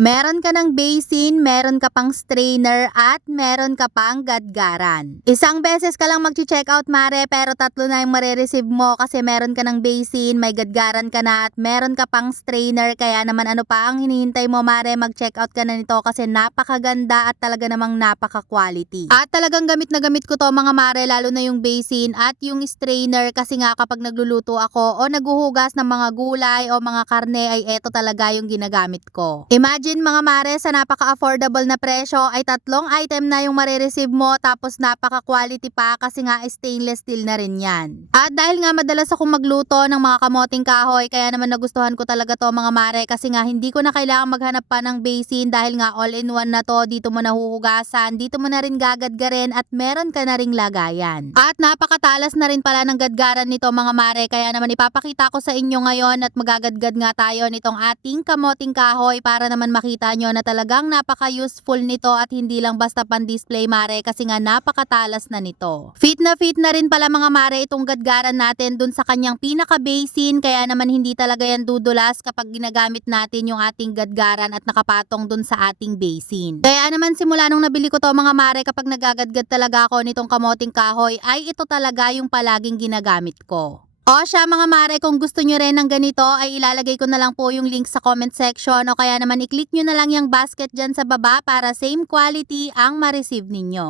Meron ka ng basin, meron ka pang strainer, at meron ka pang gadgaran. Isang beses ka lang mag-check out mare, pero tatlo na yung marireceive mo kasi meron ka ng basin, may gadgaran ka na, at meron ka pang strainer. Kaya naman ano pa ang hinihintay mo mare, mag-check out ka na nito kasi napakaganda at talaga namang napaka-quality. At talagang gamit na gamit ko to mga mare, lalo na yung basin at yung strainer kasi nga kapag nagluluto ako o naguhugas ng mga gulay o mga karne ay eto talaga yung ginagamit ko. Imagine mga mare, sa napaka-affordable na presyo ay tatlong item na yung marireceive mo tapos napaka-quality pa kasi nga stainless steel na rin yan. At dahil nga madalas akong magluto ng mga kamoting kahoy, kaya naman nagustuhan ko talaga to mga mare kasi nga hindi ko na kailangan maghanap pa ng basin dahil nga all-in-one na to. Dito mo nahuhugasan, dito mo na rin gagadgarin at meron ka na ring lagayan. At napakatalas na rin pala ng gadgaran nito mga mare, kaya naman ipapakita ko sa inyo ngayon at magagadgad nga tayo nitong ating kamoting kahoy para naman makita nyo na talagang napaka-useful nito at hindi lang basta pan-display mare kasi nga napakatalas na nito. Fit na rin pala mga mare itong gadgaran natin dun sa kanyang pinaka-basin, kaya naman hindi talaga yan dudulas kapag ginagamit natin yung ating gadgaran at nakapatong dun sa ating basin. Kaya naman simula nung nabili ko to mga mare, kapag nagagadgad talaga ako nitong kamoting kahoy ay ito talaga yung palaging ginagamit ko. O siya mga mare, kung gusto nyo rin ng ganito ay ilalagay ko na lang po yung link sa comment section o kaya naman i-click nyo na lang yung basket dyan sa baba para same quality ang ma-receive ninyo.